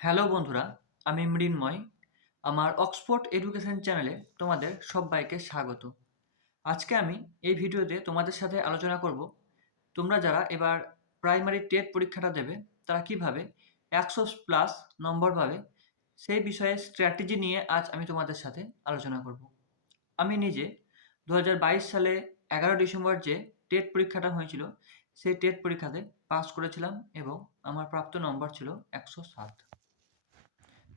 Hello বন্ধুরা, আমি মৃন্ময় আমার অক্সফোর্ড এডুকেশন চ্যানেলে তোমাদের সবাইকে স্বাগত। আজকে আমি এই ভিডিওতে তোমাদের সাথে আলোচনা করব, তোমরা যারা এবার প্রাইমারি টেট পরীক্ষাটা দেবে, তারা কীভাবে একশো প্লাস নম্বর পাবে, সেই বিষয়ে স্ট্র্যাটেজি নিয়ে আজ আমি তোমাদের সাথে আলোচনা করব। আমি নিজে দু হাজার বাইশ সালে এগারো ডিসেম্বর যে টেট পরীক্ষাটা হয়েছিল, সেই টেট পরীক্ষাতে পাস করেছিলাম এবং আমার প্রাপ্ত নম্বর ছিল একশো সাত।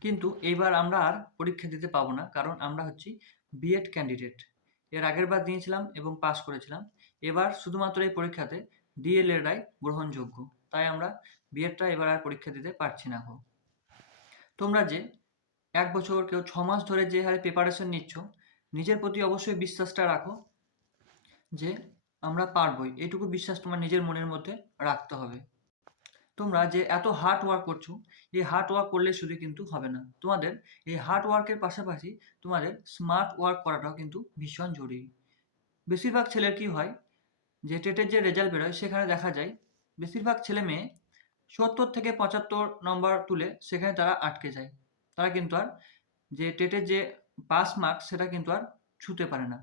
কিন্তু এইবার আমরা আর পরীক্ষা দিতে পাবো না, কারণ আমরা হচ্ছি বিএড ক্যান্ডিডেট এর আগের বার দিয়েছিলাম এবং পাস করেছিলাম। এবার শুধুমাত্র এই পরীক্ষাতে ডিএলএডআই গ্রহণযোগ্য। তাই আমরা বিএডটা এবার আর পরীক্ষা দিতে পারছি না গো। তোমরা যে এক বছর কেউ ছ মাস ধরে যে হারে প্রিপারেশন নিচ্ছ, নিজের প্রতি অবশ্যই বিশ্বাসটা রাখো যে আমরা পারবই। এটুকু বিশ্বাস তোমার নিজের মনের মধ্যে রাখতে হবে। তোমরা যে এত হার্ড ওয়ার্ক করছ, এই হার্ড ওয়ার্ক করলে শুধু কিন্তু হবে না। তোমাদের এই হার্ড ওয়ার্কের পাশাপাশি তোমাদের স্মার্ট ওয়ার্ক করাটাও কিন্তু ভীষণ জরুরি। বেশিরভাগ ছেলের কি হয়, যে টেটের যে রেজাল্ট বেরোয়, সেখানে দেখা যায় বেশিরভাগ ছেলে মেয়ে সত্তর থেকে পঁচাত্তর নম্বর তুলে সেখানে তারা আটকে যায়। তারা কিন্তু আর যে টেটের যে পাস মার্কস সেটা কিন্তু আর ছুতে পারে না।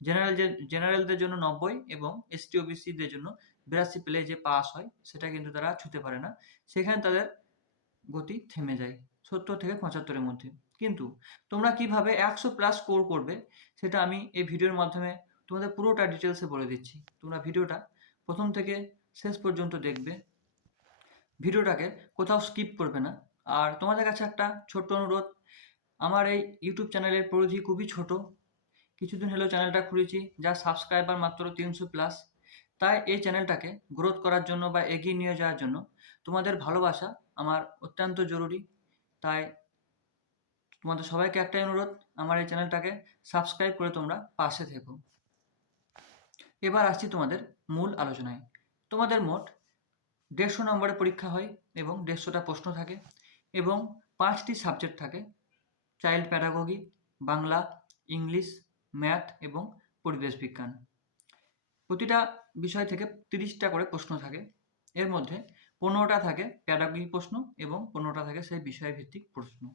জেনারেল যে জেনারেলদের জন্য নব্বই এবং এসটি ওবিসিদের জন্য বিরাশি পেলে যে পাস হয়, সেটা কিন্তু তারা ছুতে পারে না। সেখানে তাদের গতি থেমে যায়, সত্তর থেকে পঁচাত্তরের মধ্যে। কিন্তু তোমরা কীভাবে একশো প্লাস স্কোর করবে, সেটা আমি এই ভিডিওর মাধ্যমে তোমাদের পুরোটা ডিটেলসে বলে দিচ্ছি। তোমরা ভিডিওটা প্রথম থেকে শেষ পর্যন্ত দেখবে। ভিডিওটাকে কোথাও স্কিপ করবে না। আর তোমাদের কাছে একটা ছোট্ট অনুরোধ, আমার এই ইউটিউব চ্যানেলের পরিধি খুবই ছোট। কিছুদিন হলো চ্যানেলটা খুলেছি যা সাবস্ক্রাইবার মাত্র তিনশো প্লাস তাই এই চ্যানেলটাকে গ্রোথ করার জন্য বা এগিয়ে নিয়ে যাওয়ার জন্য তোমাদের ভালোবাসা আমার অত্যন্ত জরুরি। তাই তোমাদের সবাইকে একটাই অনুরোধ, আমার এই চ্যানেলটাকে সাবস্ক্রাইব করে তোমরা পাশে থেকো। এবার আসছি তোমাদের মূল আলোচনায়। তোমাদের মোট দেড়শো নম্বরে পরীক্ষা হয় এবং দেড়শোটা প্রশ্ন থাকে এবং পাঁচটি সাবজেক্ট থাকে। Child pedagogy Bangla English math এবং পরিবেশ বিজ্ঞান প্রতিটা বিষয় থেকে তিরিশটা করে প্রশ্ন থাকে। এর মধ্যে পনেরোটা থাকে প্যাডাগি প্রশ্ন এবং পনেরোটা থাকে সেই বিষয় ভিত্তিক প্রশ্ন।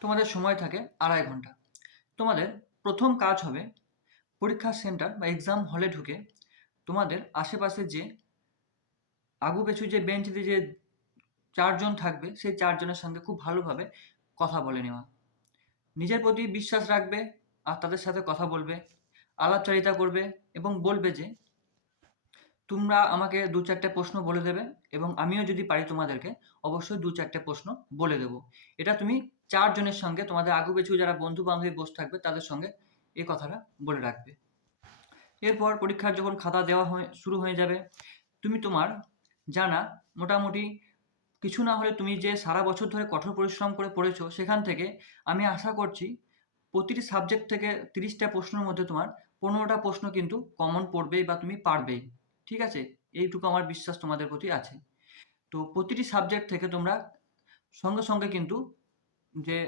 তোমাদের সময় থাকে আড়াই ঘণ্টা। তোমাদের প্রথম কাজ হবে পরীক্ষা সেন্টার বা এক্সাম হলে ঢুকে তোমাদের আশেপাশে যে আগু পেছু যে বেঞ্চিতে যে চারজন থাকবে, সেই চারজনের সঙ্গে খুব ভালোভাবে কথা বলে নেওয়া। নিজের প্রতি বিশ্বাস রাখবে আর তাদের সাথে কথা বলবে। আলাপচারিতা করবে এবং বলবে যে, তোমরা আমাকে দু চারটে প্রশ্ন বলে দেবে এবং আমিও যদি পারি তোমাদেরকে, অবশ্যই দু চারটে প্রশ্ন বলে দেব। এটা তুমি চারজনের সঙ্গে, তোমাদের আগু পেছু যারা বন্ধু বান্ধবী বসে থাকবে, তাদের সঙ্গে এই কথাটা বলে রাখবে। এরপর পরীক্ষার যখন খাতা দেওয়া হয়ে, শুরু হয়ে যাবে, তুমি তোমার জানা মোটামুটি কিছু না হলে তুমি যে সারা বছর ধরে কঠোর পরিশ্রম করে পড়েছো, সেখান থেকে আমি আশা করছি প্রতিটি সাবজেক্ট থেকে তিরিশটা প্রশ্নের মধ্যে তোমার পনেরোটা প্রশ্ন কিন্তু কমন পড়বেই বা তুমি পারবেই। ঠিক আছে? এইটুকু আমার বিশ্বাস তোমাদের প্রতি আছে। তো প্রতিটি সাবজেক্ট থেকে তোমরা সঙ্গে সঙ্গে কিন্তু যে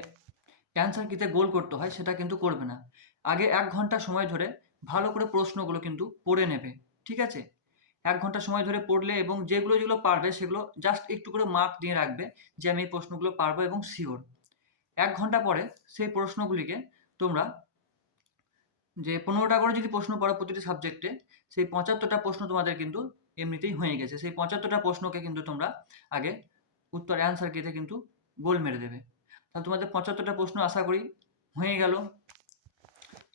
অ্যান্সার কিতে গোল করতে হয় সেটা কিন্তু করবে না। আগে এক ঘণ্টা সময় ধরে ভালো করে প্রশ্নগুলো কিন্তু পড়ে নেবে। ঠিক আছে? এক ঘণ্টা সময় ধরে পড়লে এবং যেগুলো যেগুলো পারবে সেগুলো জাস্ট একটু করে মার্ক দিয়ে রাখবে যে আমি এই প্রশ্নগুলো পারব এবং শিওর এক ঘণ্টা পরে সেই প্রশ্নগুলিকে তোমরা যে পনেরোটা করে যদি প্রশ্ন পড়ো প্রতিটি সাবজেক্টে সেই পঁচাত্তরটা প্রশ্ন তোমাদের কিন্তু এমনিতেই হয়ে গেছে। সেই পঁচাত্তরটা প্রশ্নকে কিন্তু তোমরা আগে উত্তর অ্যান্সার কেটে কিন্তু গোল মেরে দেবে। তাহলে তোমাদের পঁচাত্তরটা প্রশ্ন আশা করি হয়ে গেল।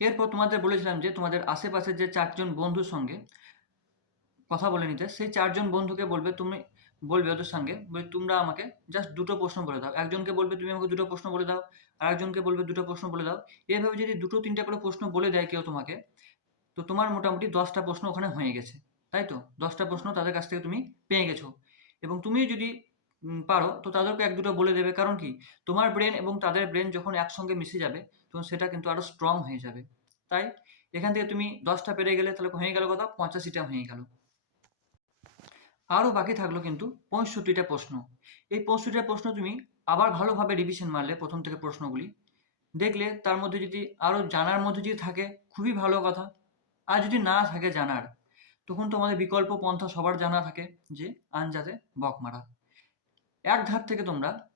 এরপর তোমাদের বলেছিলাম যে তোমাদের আশেপাশে যে চারজন বন্ধুর সঙ্গে কথা বলে নিতে, সেই চারজন বন্ধুকে বলবে, তুমি বলবে ওদের সঙ্গে, বলে তোমরা আমাকে জাস্ট দুটো প্রশ্ন বলে দাও। একজনকে বলবে তুমি আমাকে দুটো প্রশ্ন বলে দাও, আর একজনকে বলবে দুটো প্রশ্ন বলে দাও। এইভাবে যদি দুটো তিনটা করে প্রশ্ন বলে দেয় কেউ তোমাকে, তো তোমার মোটামুটি দশটা প্রশ্ন ওখানে হয়ে গেছে, তাই তো? দশটা প্রশ্ন তাদের কাছ থেকে তুমি পেয়ে গেছো। এবং তুমি যদি পারো, তো তাদেরকে এক দুটো বলে দেবে। কারণ কি? তোমার ব্রেন এবং তাদের ব্রেন যখন একসঙ্গে মিশে যাবে, তখন সেটা কিন্তু আরও স্ট্রং হয়ে যাবে। তাই? এখান থেকে তুমি দশটা পেরে গেলে তাহলে হয়ে গেল কথা পঁচাশিটা হয়ে গেল। আরও বাকি থাকল কিন্তু পঁয়ষট্টিটা প্রশ্ন। এই পঁয়ষট্টিটা প্রশ্ন তুমি আবার ভালোভাবে রিভিশন মারলে প্রথম থেকে প্রশ্নগুলি। দেখলে তার মধ্যে যদি আরও জানার মধ্যে যদি থাকে, খুবই ভালো কথা। আর যদি না থাকে জানার, তখন তোমাদের বিকল্প পন্থা সবার জানা থাকে যে আনজাতে বক মারা। এক ধার থেকে তোমরা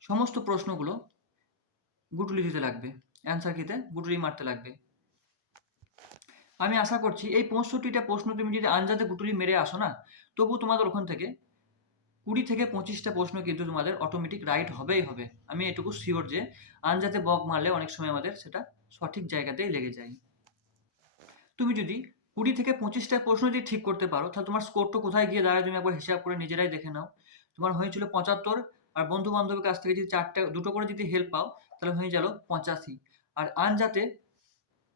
সমস্ত প্রশ্নগুলো গুটুলি দিতে লাগবে। অ্যান্সার কিতে গুটুলি মারতে লাগবে। আমি আশা করছি এই পঁয়ষট্টিটা প্রশ্ন তুমি যদি আনজাতে গুটুলি মেরে আসো না, তবু তোমাদের ওখান থেকে কুড়ি থেকে পঁচিশটা প্রশ্ন কিন্তু তোমাদের অটোমেটিক রাইট হবেই হবে। আমি এটুকু শিওর যে আনজাতে বক মারলে অনেক সময় আমাদের সেটা সঠিক জায়গাতেই লেগে যায়। তুমি যদি কুড়ি থেকে পঁচিশটা প্রশ্ন যদি ঠিক করতে পারো, তাহলে তোমার স্কোরটা কোথায় গিয়ে দাঁড়ায় তুমি একবার হিসাব করে নিজেরাই দেখে নাও। তোমার হয়েছিল পঁচাত্তর, আর বন্ধু বান্ধবের কাছ থেকে যদি চারটে, দুটো করে যদি হেল্প পাও, তাহলে হয়ে গেল পঁচাশি। আর আনজাতে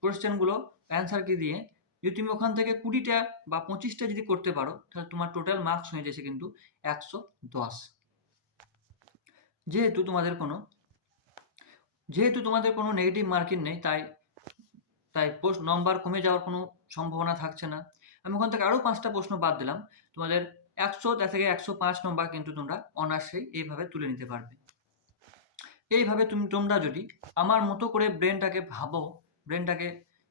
কোয়েশ্চেনগুলো অ্যান্সার কি দিয়ে? যদি তুমি ওখান থেকে কুড়িটা বা পঁচিশটা যদি করতে পারো, তাহলে তোমার টোটাল মার্কস হয়ে যাচ্ছে কিন্তু একশো দশ। যেহেতু তোমাদের কোনো, যেহেতু তোমাদের কোনো নেগেটিভ মার্কিং নেই, তাই তাই পোস্ট নম্বর কমে যাওয়ার কোনো সম্ভাবনা থাকছে না। আমি ওখান থেকে আরও পাঁচটা প্রশ্ন বাদ দিলাম। তোমাদের একশো তা থেকে একশো পাঁচ নম্বর কিন্তু তোমরা অনার্সেই এইভাবে তুলে নিতে পারবে। এইভাবে তুমি, তোমরা যদি আমার মতো করে ব্রেনটাকে ভাবো ব্রেনটাকে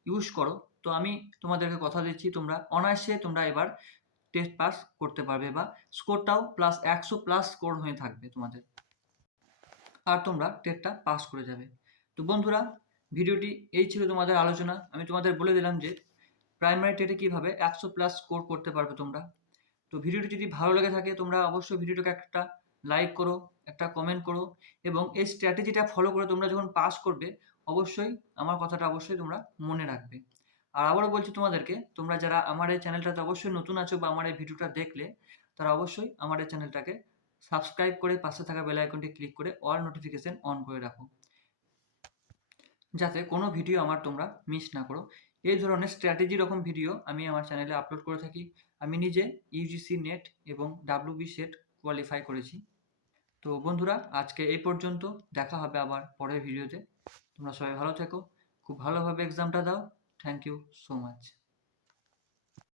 ইউজ করো। তো আমি তোমাদেরকে কথা দিচ্ছি, তোমরা অনায়াসে তোমরা এবার টেস্ট পাস করতে পারবে বা স্কোরটাও প্লাস একশো প্লাস স্কোর হয়ে থাকবে তোমাদের। আর তোমরা টেটটা পাস করে যাবে। তো বন্ধুরা, ভিডিওটি এই ছিল তোমাদের আলোচনা। আমি তোমাদের বলে দিলাম যে প্রাইমারি টেটে কীভাবে একশো প্লাস স্কোর করতে পারবে তোমরা। তো ভিডিওটি যদি ভালো লেগে থাকে, তোমরা অবশ্যই ভিডিওটাকে একটা লাইক করো, একটা কমেন্ট করো এবং এই স্ট্র্যাটেজিটা ফলো করে তোমরা যখন পাস করবে অবশ্যই, আমার কথাটা অবশ্যই তোমরা মনে রাখবে। আর আবারও বলছি তোমাদেরকে, তোমরা যারা আমার এই চ্যানেলটাতে অবশ্যই নতুন আছো বা আমার এই ভিডিওটা দেখলে, তারা অবশ্যই আমার এই চ্যানেলটাকে সাবস্ক্রাইব করে পাশে থাকা বেল আইকনটি ক্লিক করে অল নোটিফিকেশন অন করে রাখো। যাতে কোনো ভিডিও আমার তোমরা মিস না করো। এই ধরনের স্ট্র্যাটেজি রকম ভিডিও আমি আমার চ্যানেলে আপলোড করে থাকি। আমি নিজে ইউজিসি নেট এবং ডাব্লিউবি সেট কোয়ালিফাই করেছি। তো বন্ধুরা, আজকে এই পর্যন্ত, দেখা হবে আবার পরের ভিডিওতে। তোমরা সবাই ভালো থেকো। খুব ভালোভাবে এক্সামটা দাও। Thank you so much